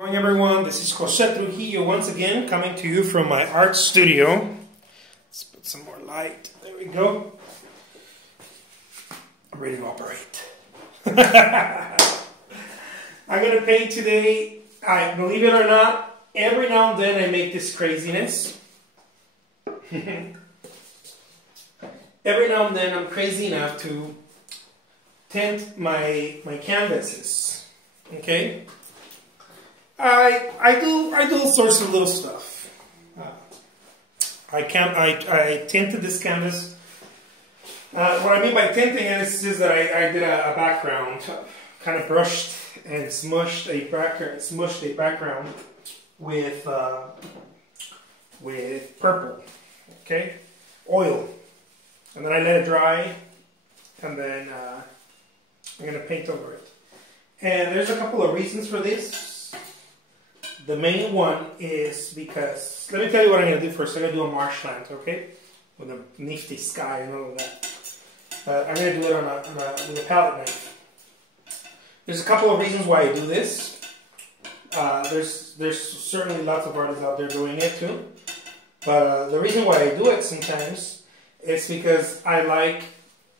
Good morning everyone, this is Jose Trujillo once again coming to you from my art studio. Let's put some more light, there we go. I'm ready to operate. I'm going to paint today. Believe it or not, every now and then I make this craziness. Every now and then I'm crazy enough to tint my canvases, okay? I do all sorts of little stuff. I tinted this canvas. What I mean by tinting is just that I did a background, kind of brushed and smushed a background with purple, okay, oil, and then I let it dry, and then I'm gonna paint over it. And there's a couple of reasons for this. The main one is because, let me tell you what I'm going to do first. I'm going to do a marshland, okay? With a nifty sky and all of that. I'm going to do it with a palette knife. There's a couple of reasons why I do this. There's certainly lots of artists out there doing it too. But the reason why I do it sometimes is because I like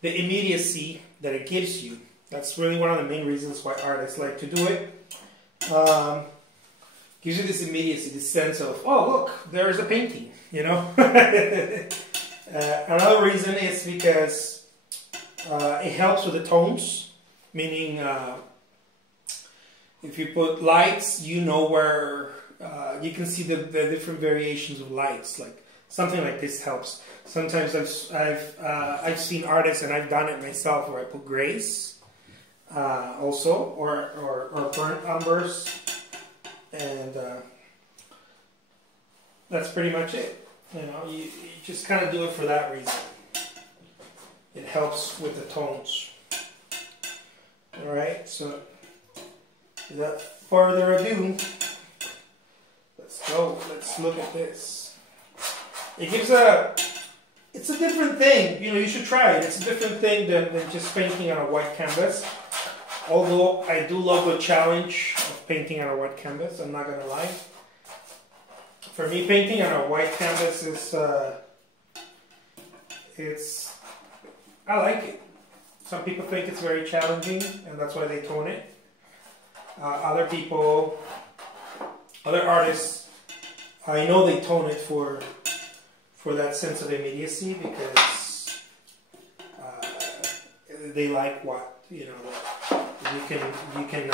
the immediacy that it gives you. That's really one of the main reasons why artists like to do it. Gives you this immediacy, this sense of, oh look, there's a painting, you know. Another reason is because it helps with the tones, meaning if you put lights, you know where you can see the different variations of lights. Like something like this helps. Sometimes I've seen artists, and I've done it myself, where I put grays also, or burnt umbers. And that's pretty much it. You know, you just kind of do it for that reason. It helps with the tones. Alright, so without further ado, let's go. Let's look at this. It gives it's a different thing. You know, you should try it. It's a different thing than just painting on a white canvas. Although I do love the challenge of painting on a white canvas, I'm not gonna lie. For me, painting on a white canvas is, I like it. Some people think it's very challenging, and that's why they tone it. Other artists, I know they tone it for that sense of immediacy, because they like what, you know, you can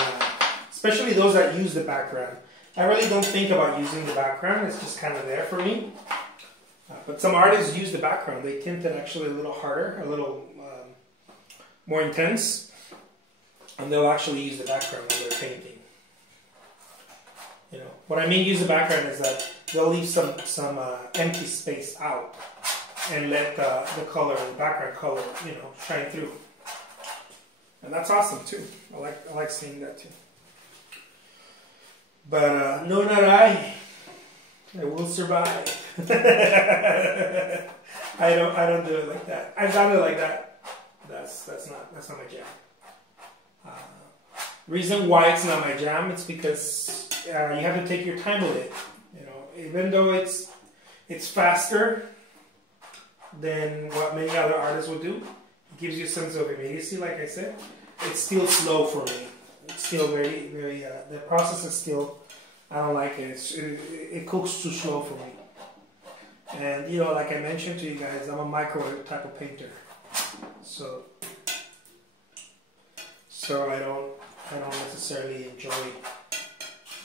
especially those that use the background. I really don't think about using the background. It's just kind of there for me. But some artists use the background. They tint it actually a little harder, a little more intense, and they'll actually use the background when they're painting. You know what I mean? Use the background is that they'll leave some empty space out and let the color, the background color, you know, shine through. And that's awesome too. I like seeing that too. But no, not I. I will survive. I don't do it like that. I've done it like that. That's not my jam. Reason why it's not my jam, it's because you have to take your time with it. You know, even though it's faster than what many other artists would do. It gives you a sense of immediacy, like I said. It's still slow for me. It's still very, very, the process is still, I don't like it. It cooks too slow for me. And, you know, like I mentioned to you guys, I'm a microwave type of painter. So I don't necessarily enjoy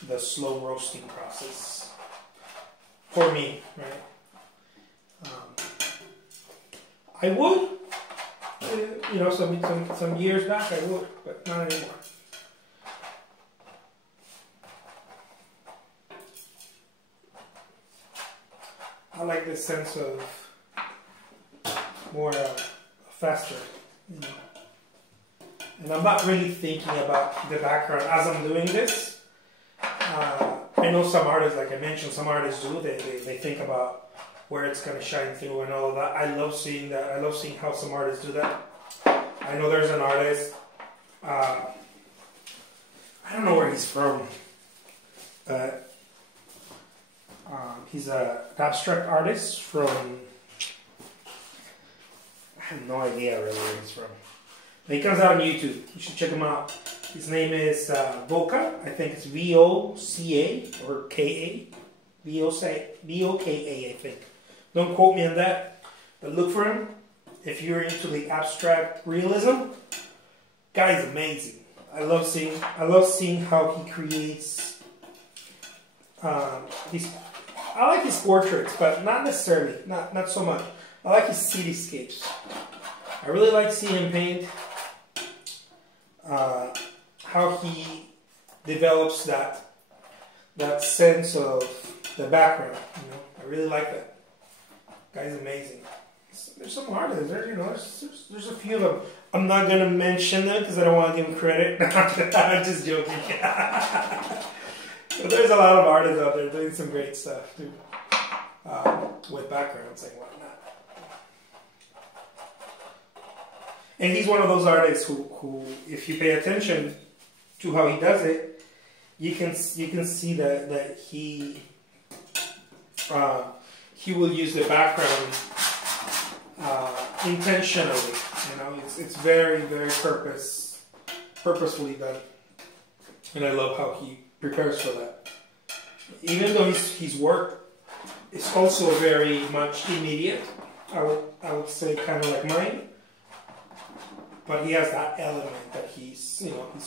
the slow roasting process. For me, right? I would. You know, some years back I would, but not anymore. I like this sense of more faster, you know. And I'm not really thinking about the background as I'm doing this. I know some artists, like I mentioned, some artists do. They think about where it's going to shine through and all of that. I love seeing that. I love seeing how some artists do that. I know there's an artist, I don't know where he's from. He's an abstract artist from, I have no idea really where he's from. But he comes out on YouTube. You should check him out. His name is Voca. I think it's V-O-C-A or K-A. V-O-K-A, I think. Don't quote me on that. But look for him. If you're into the abstract realism, guy's amazing. I love seeing how he creates I like his portraits, but not necessarily, not so much. I like his cityscapes. I really like seeing him paint how he develops that sense of the background. You know, I really like that. Guy's amazing. There's some artists there, you know. There's a few of them. I'm not gonna mention them because I don't want to give them credit. I'm just joking. But there's a lot of artists out there doing some great stuff too, with backgrounds and whatnot. And he's one of those artists who, if you pay attention to how he does it, you can see that he will use the background intentionally. You know, it's very, very purposefully done, and I love how he prepares for that. Even though his work is also very much immediate, I would say kind of like mine, but he has that element that he's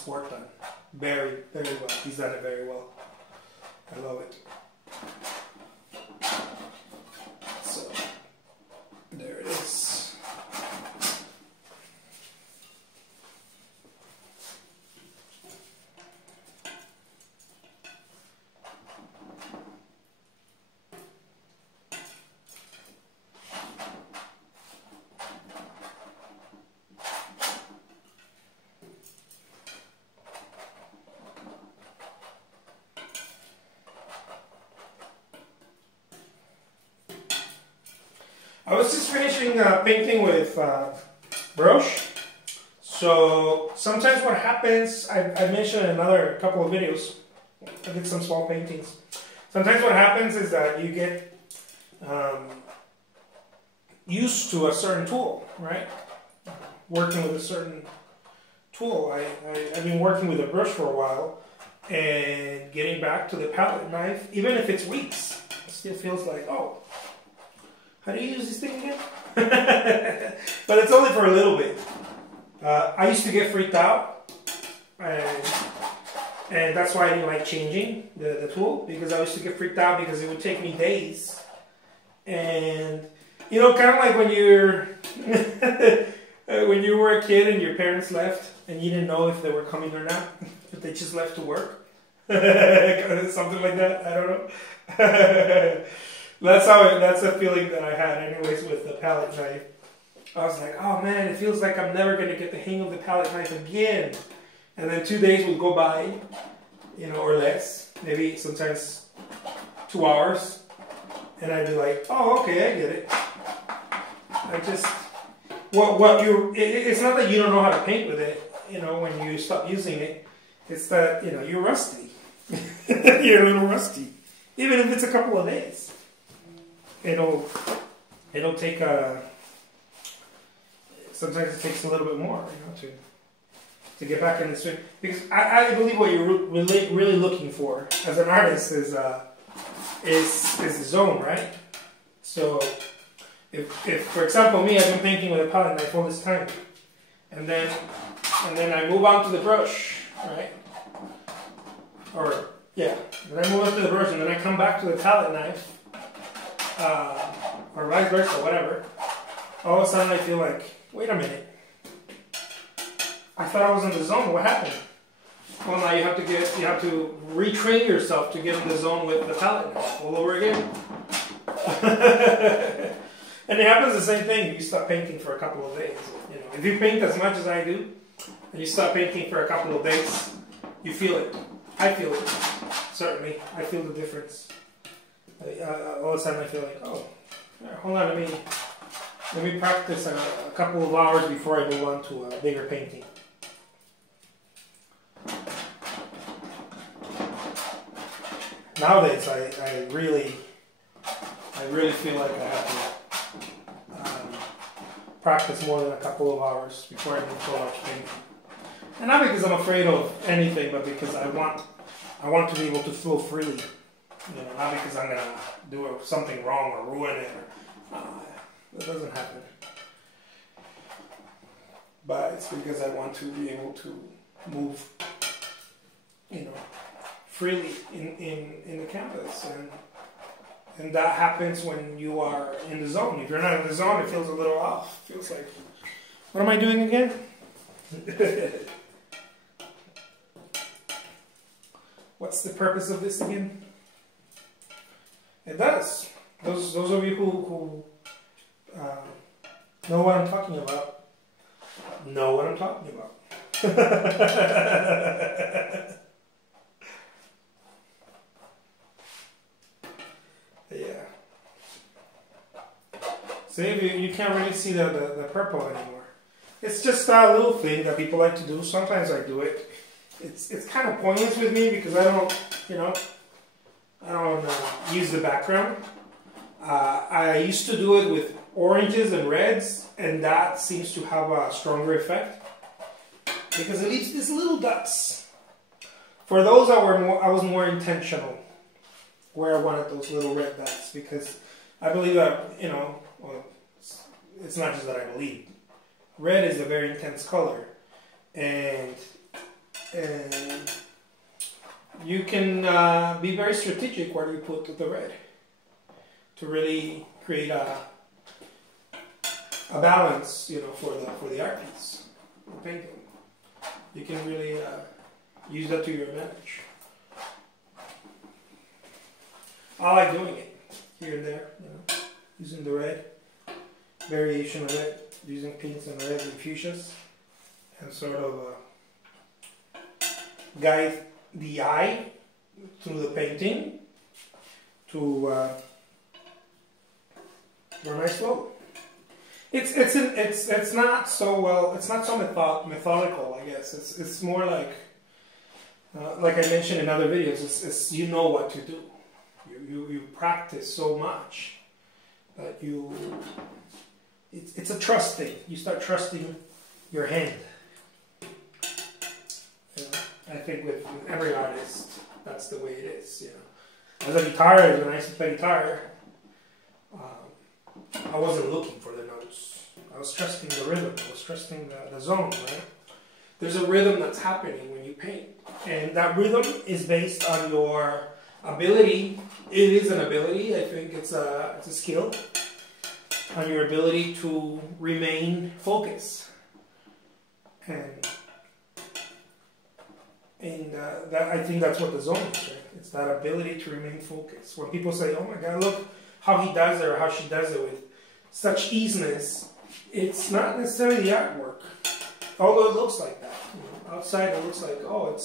worked on very, very well. He's done it very well. I love it. So there it is. I was just finishing painting with brush. So sometimes what happens, I mentioned in another couple of videos, I did some small paintings. Sometimes what happens is that you get used to a certain tool, right? Working with a certain tool. I've been working with a brush for a while, and getting back to the palette knife, even if it's weeks, it still feels like, oh, how do you use this thing again? But it's only for a little bit. I used to get freaked out, and that's why I didn't like changing the tool, because I used to get freaked out because it would take me days. And you know, kind of like when you're when you were a kid and your parents left and you didn't know if they were coming or not, if they just left to work, something like that. I don't know. That's the feeling that I had anyways with the palette knife. I was like, oh man, it feels like I'm never going to get the hang of the palette knife again. And then 2 days would go by, you know, or less, maybe sometimes 2 hours. And I'd be like, oh, okay, I get it. I just, it's not that you don't know how to paint with it, you know, when you stop using it. It's that, you know, you're rusty. You're a little rusty. Even if it's a couple of days. It'll take sometimes it takes a little bit more, you know, to get back in the swing. Because I believe what you're really looking for as an artist is the zone, right? So if for example me, I've been painting with a palette knife all this time, and then I move on to the brush, right? Or yeah, then I move on to the brush, and then I come back to the palette knife. Or vice versa, whatever. All of a sudden I feel like, wait a minute. I thought I was in the zone. What happened? Well, now you have to retrain yourself to get in the zone with the palette knife all over again. And it happens the same thing. You stop painting for a couple of days. You know, if you paint as much as I do, and you stop painting for a couple of days, you feel it. I feel it. Certainly, I feel the difference. All of a sudden I feel like, oh, hold on, let me practice a couple of hours before I move on to a bigger painting. nowadays I really feel like I have to practice more than a couple of hours before I move so much painting. And not because I'm afraid of anything, but because I want to be able to flow freely. You know, not because I'm gonna do something wrong or ruin it. That doesn't happen. But it's because I want to be able to move, you know, freely in the canvas, and that happens when you are in the zone. If you're not in the zone, it feels a little off. It feels like, what am I doing again? What's the purpose of this again? It does. Those of you who know what I'm talking about know what I'm talking about. Yeah. See, you can't really see the purple anymore. It's just a little thing that people like to do. Sometimes I do it. It's kind of pointless with me because I don't, you know, I don't use the background. I used to do it with oranges and reds, and that seems to have a stronger effect because it leaves these little dots. For those, I was more intentional where I wanted those little red dots, because I believe that, you know, well, it's not just that I believe. Red is a very intense color, and you can be very strategic where you put the red to really create a balance, you know, for the art piece, the painting. You can really use that to your advantage. I like doing it here and there, you know, using the red, variation of red, using pinks and reds and fuchsias, and sort of guide the eye through the painting to a nice flow. It's not so well. It's not so methodical, I guess. It's more like I mentioned in other videos. It's you know what to do. You practice so much that it's a trust thing. You start trusting your hand. You know, I think with every artist, that's the way it is. You know, as a guitarist, when I used to play guitar, I wasn't looking for the notes. I was trusting the rhythm. I was trusting the zone, right? There's a rhythm that's happening when you paint. And that rhythm is based on your ability. It is an ability. I think it's a skill. On your ability to remain focused. And that, I think that's what the zone is, right? It's that ability to remain focused. When people say, oh my God, look how he does it or how she does it with such easiness, it's not necessarily the artwork. Although it looks like that. You know, outside it looks like, oh,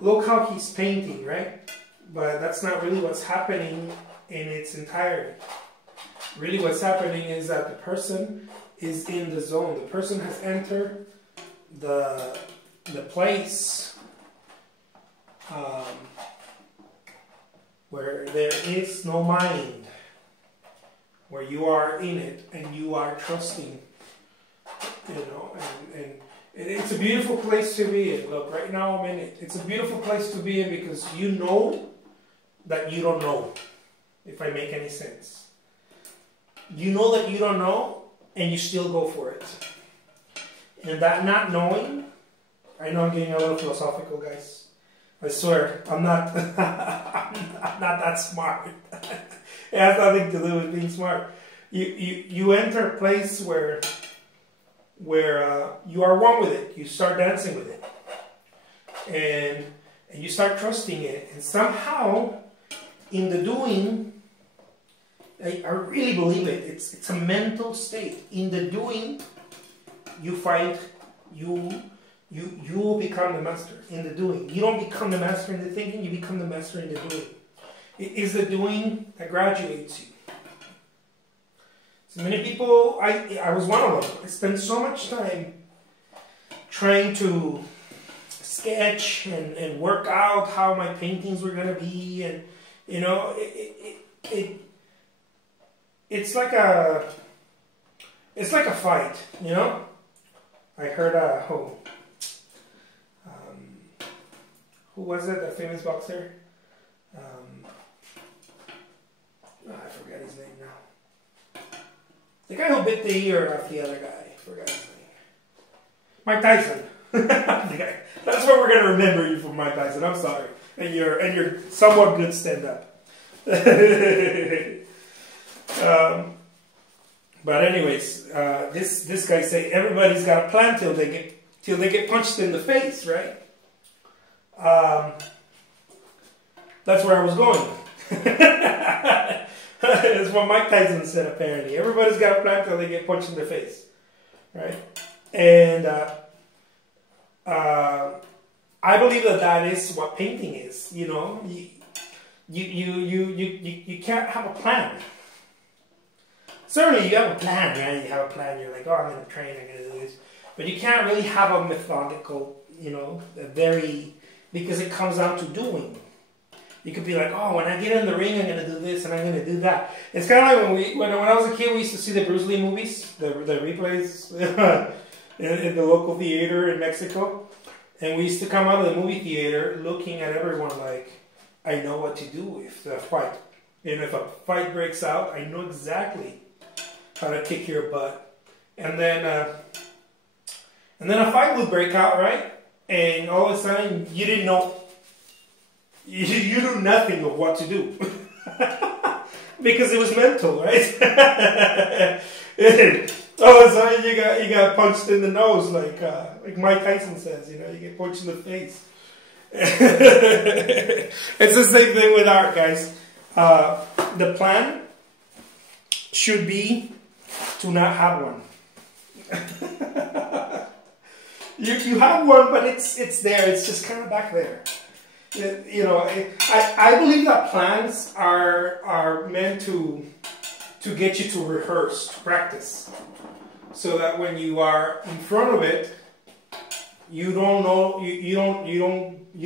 look how he's painting, right? But that's not really what's happening in its entirety. Really what's happening is that the person is in the zone. The person has entered the place where there is no mind, where you are in it and you are trusting, you know, and it's a beautiful place to be in. Look, right now I'm in it. It's a beautiful place to be in because you know that you don't know, if I make any sense. You know that you don't know, and you still go for it. And that not knowing, I know I'm getting a little philosophical, guys. I swear, I'm not, I'm not that smart. It has nothing to do with being smart. You enter a place where you are one with it. You start dancing with it, and you start trusting it. And somehow, in the doing, I really believe it. It's a mental state. In the doing, you find you will become the master in the doing. You don't become the master in the thinking. You become the master in the doing. It is the doing that graduates you. So many people, I was one of them. I spent so much time trying to sketch and work out how my paintings were gonna be, and you know, it's like a fight, you know. I heard who was it? A famous boxer. I forgot his name now. The guy who bit the ear off the other guy. I forgot his name. Mike Tyson. That's what we're gonna remember you from, Mike Tyson. I'm sorry. And you're somewhat good stand up. But anyways, this guy say everybody's got a plan till they get punched in the face, right? That's where I was going. That's what Mike Tyson said, apparently. Everybody's got a plan till they get punched in the face, right? And I believe that is what painting is. You know, you can't have a plan. Certainly, you have a plan, right? You have a plan. You're like, oh, I'm going to train. I'm going to do this, but you can't really have a methodical, you know, because it comes down to doing. You could be like, oh, when I get in the ring, I'm going to do this and I'm going to do that. It's kind of like when I was a kid, we used to see the Bruce Lee movies, the replays in the local theater in Mexico. And we used to come out of the movie theater looking at everyone like, I know what to do if the fight. And if a fight breaks out, I know exactly how to kick your butt. And then a fight would break out, right? And all of a sudden, you didn't know. You knew nothing of what to do. Because it was mental, right? All of a sudden you got punched in the nose, like Mike Tyson says, you know, you get punched in the face. It's the same thing with art, guys. The plan should be to not have one. You have one, but it's there. It's just kind of back there. You know, I believe that plans are meant to get you to rehearse, to practice, so that when you are in front of it, you don't know, you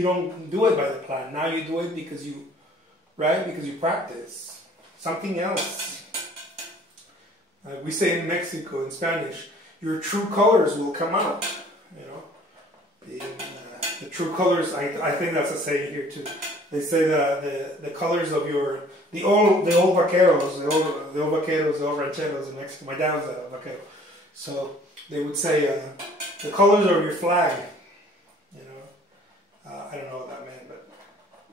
don't do it by the plan. Now you do it because you practice something else. We say in Mexico, in Spanish, your true colors will come out. You know, the true colors. I think that's a saying here too. They say the colors of the old vaqueros, the old vaqueros, the old rancheros in Mexico. My dad was a vaquero, so they would say the colors of your flag. You know, I don't know what that meant, but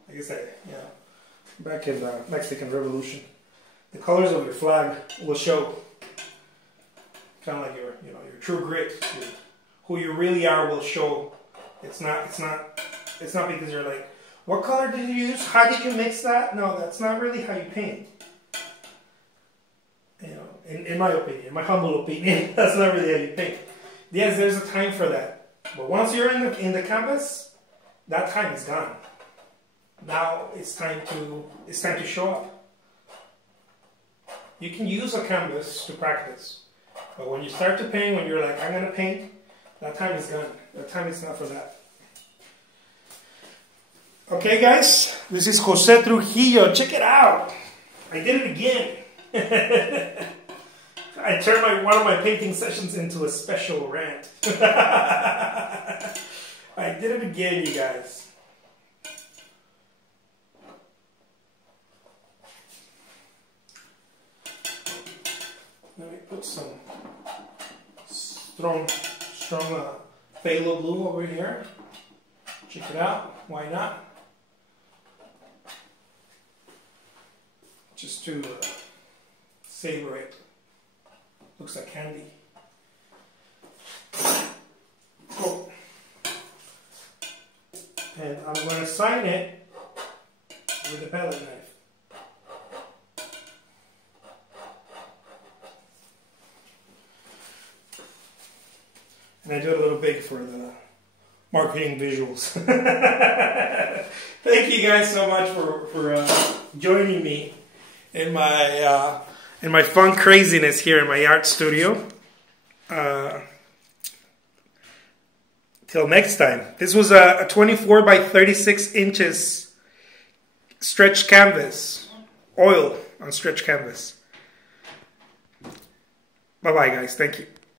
I guess back in the Mexican Revolution, the colors of your flag will show. Kind of like your true grit, who you really are will show. It's not because you're like, what color did you use? How did you mix that? No, that's not really how you paint. You know, in my opinion, my humble opinion, that's not really how you paint. Yes, there's a time for that, but once you're in the canvas, that time is gone. Now it's time to show up. You can use a canvas to practice, but when you start to paint, when you're like, I'm gonna paint, that time is gone. That time is not for that. Okay, guys, this is Jose Trujillo. Check it out. I did it again. I turned one of my painting sessions into a special rant. I did it again, you guys. Let me put some strong phthalo blue over here. Check it out. Why not? Just to savor it. Looks like candy. Cool. And I'm going to sign it with a palette knife. And I do it a little big for the marketing visuals. Thank you guys so much for joining me in my fun craziness here in my art studio. Till next time. This was a 24 by 36 inches stretch canvas. Oil on stretch canvas. Bye-bye, guys. Thank you.